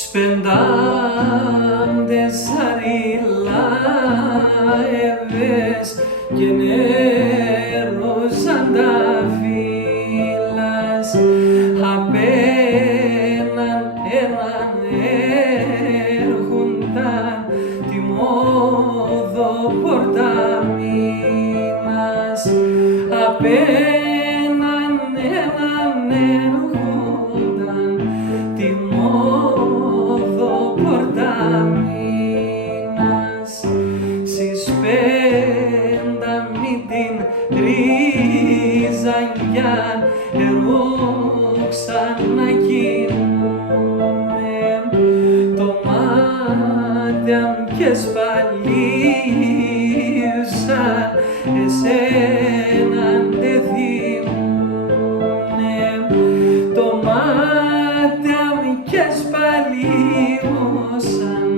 Spendam desarilaeves generos andafilas απέναν έναν έρχονταν τη μόδο πορταμίνας απέναν έναν έρχονταν τη μόδο πορταμίνας συσπέντα μη την ριζανιάν ερούξαν να κοιμούμε το μάτι μου και σπαλίουσαν εσέναν δε θυμούνε το μάτι μου και σπαλίουσαν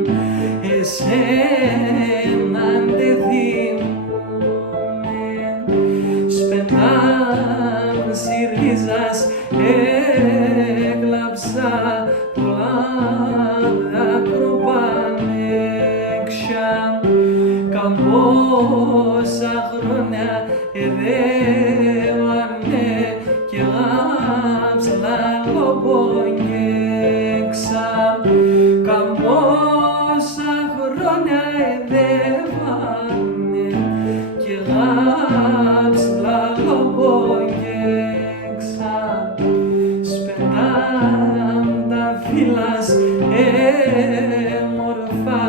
εσέναν δε θυμούνε σπεντάμ σιρίζας έγλαψα πολλά δάκροπανέξια καμπόσα χρόνια εδεύανε και γάψλα λοπονιέξα καμπόσα χρόνια εδεύανε και γάψλα λοπονιέξα σπεντάμ τα φύλας έμορφα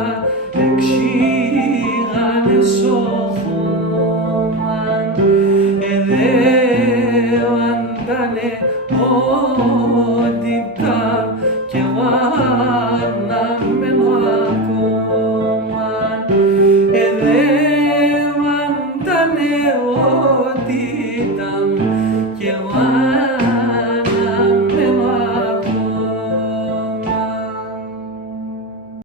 εξήγανε σώχομαν εδεύαντανε ό,τι τα και βάναμε